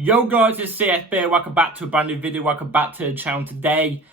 Yo guys, it's CFB. Welcome back to a brand new video. Welcome back to the channel today.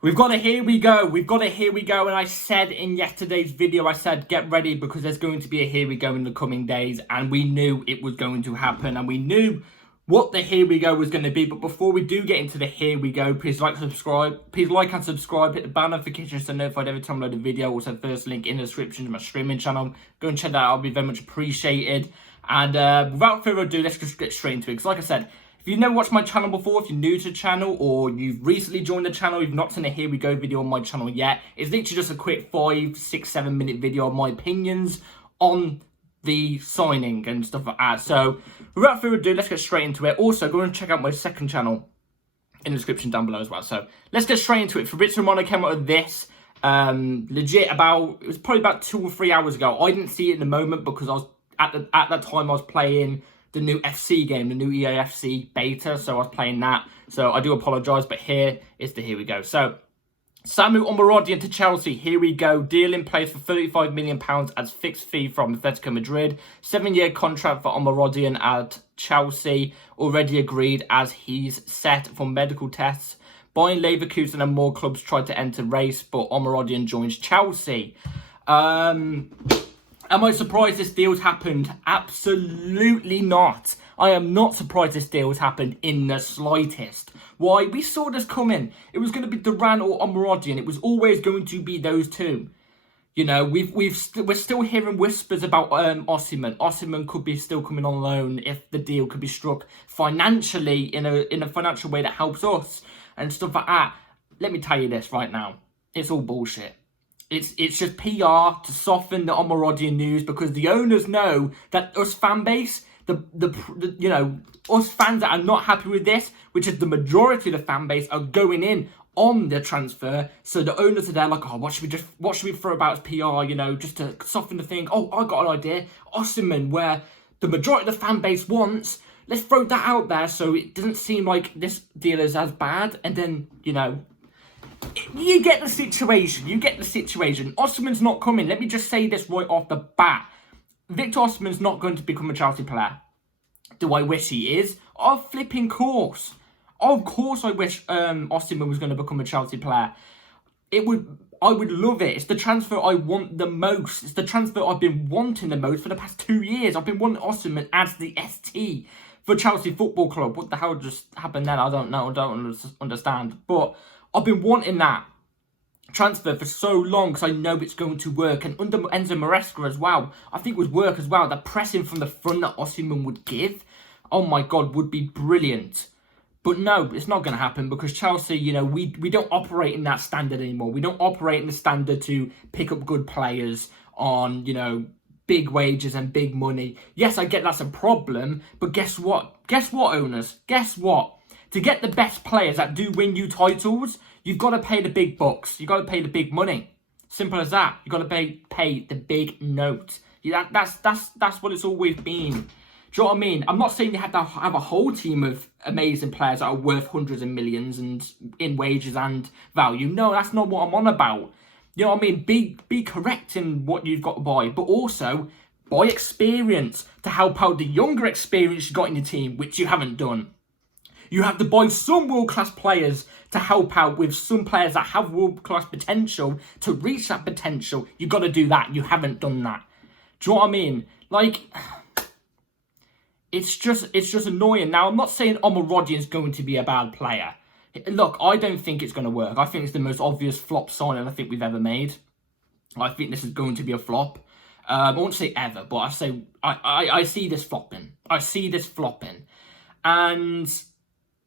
We've got a here we go. And I said in yesterday's video, I said get ready because there's going to be a here we go in the coming days. And we knew it was going to happen. And we knew what the here we go was going to be. But before we do get into the here we go, please like and subscribe. Please like and subscribe. Hit the bell notification so notified every time I load a video. Also, first link in the description to my streaming channel. Go and check that out. It'll be very much appreciated. And without further ado, let's just get straight into it. Because like I said, if you've never watched my channel before, if you're new to the channel, or you've recently joined the channel, you've not seen a Here We Go video on my channel yet, it's literally just a quick 5, 6, 7 minute video of my opinions on the signing and stuff like that. So without further ado, let's get straight into it. Also, go and check out my second channel in the description down below as well. So let's get straight into it. Fabrizio Romano came out with this legit it was probably about 2 or 3 hours ago. I didn't see it in the moment because I was at that time I was playing the new FC game, the new EA FC beta, so I was playing that. So I do apologise, but here is the here we go. So Samu Omorodion to Chelsea, here we go. Deal in place for £35 million as fixed fee from Atletico Madrid. 7-year contract for Omorodion at Chelsea, already agreed as he's set for medical tests. Bayern Leverkusen and more clubs tried to enter race, but Omorodion joins Chelsea. Am I surprised this deal's happened? Absolutely not. I am not surprised this deal's happened in the slightest. Why? We saw this coming. It was going to be Duran or Omorodion. It was always going to be those two. You know, we're still hearing whispers about Osimhen. Osimhen could be still coming on loan if the deal could be struck financially in a financial way that helps us and stuff like that. Let me tell you this right now. It's all bullshit. It's just PR to soften the Omorodion news because the owners know that us fan base, us fans that are not happy with this, which is the majority of the fan base, are going in on the transfer. So the owners are there like, oh, what should we throw about as PR, just to soften the thing. Oh, I got an idea. Osimhen, where the majority of the fan base wants. Let's throw that out there so it doesn't seem like this deal is as bad. And then, you get the situation. Osimhen's not coming. Let me just say this right off the bat. Victor Osimhen's not going to become a Chelsea player. Do I wish he is? Of flipping course. Of course I wish Osimhen was going to become a Chelsea player. I would love it. It's the transfer I want the most. It's the transfer I've been wanting the most for the past 2 years. I've been wanting Osimhen as the ST for Chelsea Football Club. What the hell just happened then? I don't know. I don't understand. But I've been wanting that transfer for so long because I know it's going to work. And under Enzo Maresca as well, I think it would work as well. The pressing from the front that Osimhen would give, oh my God, would be brilliant. But no, it's not going to happen because Chelsea, we don't operate in that standard anymore. We don't operate in the standard to pick up good players on, big wages and big money. Yes, I get that's a problem, but guess what? Guess what, owners? Guess what? To get the best players that do win you titles, you've got to pay the big bucks. You've got to pay the big money. Simple as that. You've got to pay the big note. That's what it's always been. Do you know what I mean? I'm not saying you have to have a whole team of amazing players that are worth hundreds of millions and in wages and value. No, that's not what I'm on about. You know what I mean? Be correct in what you've got to buy, but also buy experience to help out the younger experience you got in your team, which you haven't done. You have to buy some world-class players to help out with some players that have world-class potential to reach that potential. You've got to do that. You haven't done that. Do you know what I mean? Like, it's just annoying. Now, I'm not saying Omorodion's going to be a bad player. Look, I don't think it's going to work. I think it's the most obvious flop signing I think we've ever made. I think this is going to be a flop. I won't say ever, but I see this flopping. I see this flopping. And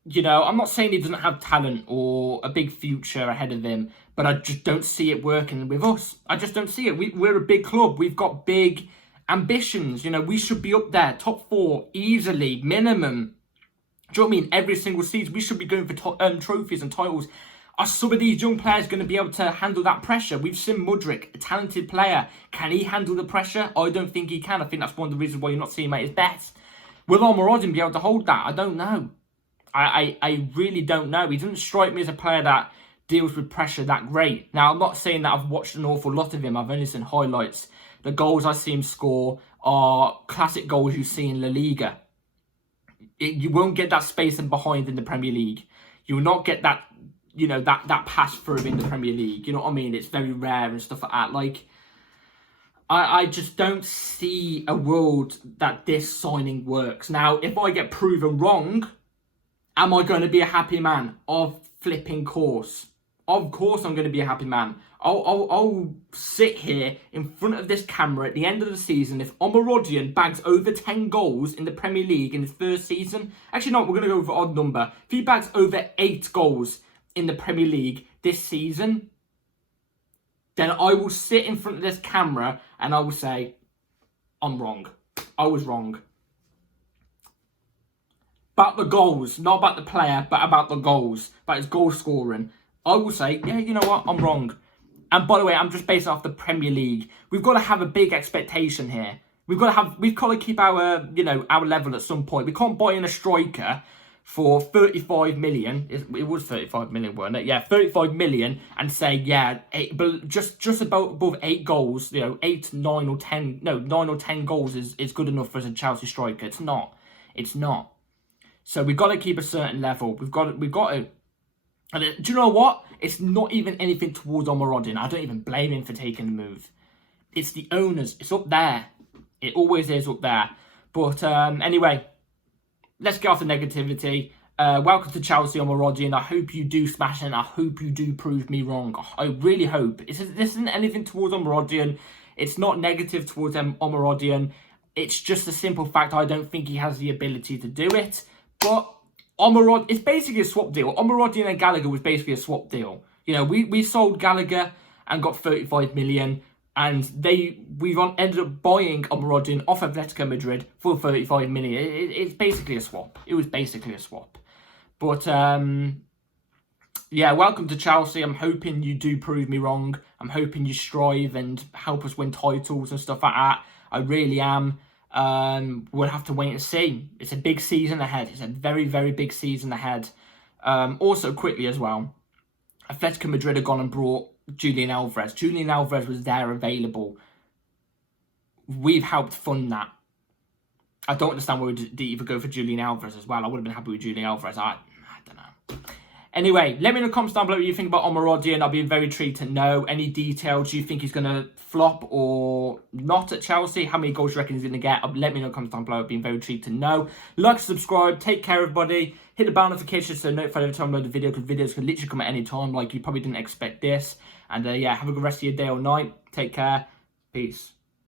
I'm not saying he doesn't have talent or a big future ahead of him, but I just don't see it working with us. I just don't see it. We're a big club. We've got big ambitions. We should be up there, top 4, easily, minimum. Do you know what I mean? Every single season, we should be going for trophies and titles. Are some of these young players going to be able to handle that pressure? We've seen Mudryk, a talented player. Can he handle the pressure? I don't think he can. I think that's one of the reasons why you're not seeing him at his best. Will Omorodion be able to hold that? I don't know. I really don't know. He doesn't strike me as a player that deals with pressure that great. Now, I'm not saying that I've watched an awful lot of him. I've only seen highlights. The goals I see him score are classic goals you see in La Liga. You won't get that space and behind in the Premier League. You will not get that, you know, that pass through in the Premier League. You know what I mean? It's very rare and stuff like that. Like, I just don't see a world that this signing works. Now, if I get proven wrong, am I going to be a happy man? Of flipping course. Of course I'm going to be a happy man. I'll sit here in front of this camera at the end of the season if Omorodion bags over 10 goals in the Premier League in his first season. Actually, no, we're going to go with an odd number. If he bags over 8 goals in the Premier League this season, then I will sit in front of this camera and I will say, I'm wrong. I was wrong. About the goals, not about the player, but about the goals, about his goal scoring. I will say, yeah, you know what, I'm wrong. And by the way, I'm just based off the Premier League. We've got to have a big expectation here. We've got to keep our, you know, our level at some point. We can't buy in a striker for 35 million. It was 35 million, wasn't it? Yeah, 35 million, and say, yeah, just about above 8 goals, you know, 8, 9 or 10, no, 9 or 10 goals is good enough for a Chelsea striker. It's not. It's not. So we've got to keep a certain level. We've got to. And do you know what? It's not even anything towards Omorodion. I don't even blame him for taking the move. It's the owners. It's up there. It always is up there. But anyway, let's get off the negativity. Welcome to Chelsea, Omorodion. I hope you do smash it. And I hope you do prove me wrong. I really hope. This isn't anything towards Omorodion. It's not negative towards Omorodion. It's just a simple fact I don't think he has the ability to do it. But it's basically a swap deal. Omorodion and Gallagher was basically a swap deal. You know, we sold Gallagher and got 35 million, and we've ended up buying Omorodion off Atletico Madrid for 35 million. It's basically a swap. It was basically a swap. But yeah, welcome to Chelsea. I'm hoping you do prove me wrong. I'm hoping you strive and help us win titles and stuff like that. I really am. We'll have to wait and see. It's a big season ahead. It's a very, very big season ahead. Also, quickly as well, Atletico Madrid have gone and brought Julian Alvarez. Julian Alvarez was there available. We've helped fund that. I don't understand why we didn't even go for Julian Alvarez as well. I would have been happy with Julian Alvarez. I don't know. Anyway, let me know in the comments down below what you think about Omorodion. I'll be very intrigued to know. Any details? Do you think he's going to flop or not at Chelsea? How many goals do you reckon he's going to get? Let me know in the comments down below. I'll be very intrigued to know. Like, subscribe. Take care, everybody. Hit the bell notification so notified every time I upload a video, because videos can literally come at any time. Like, you probably didn't expect this. And yeah, have a good rest of your day or night. Take care. Peace.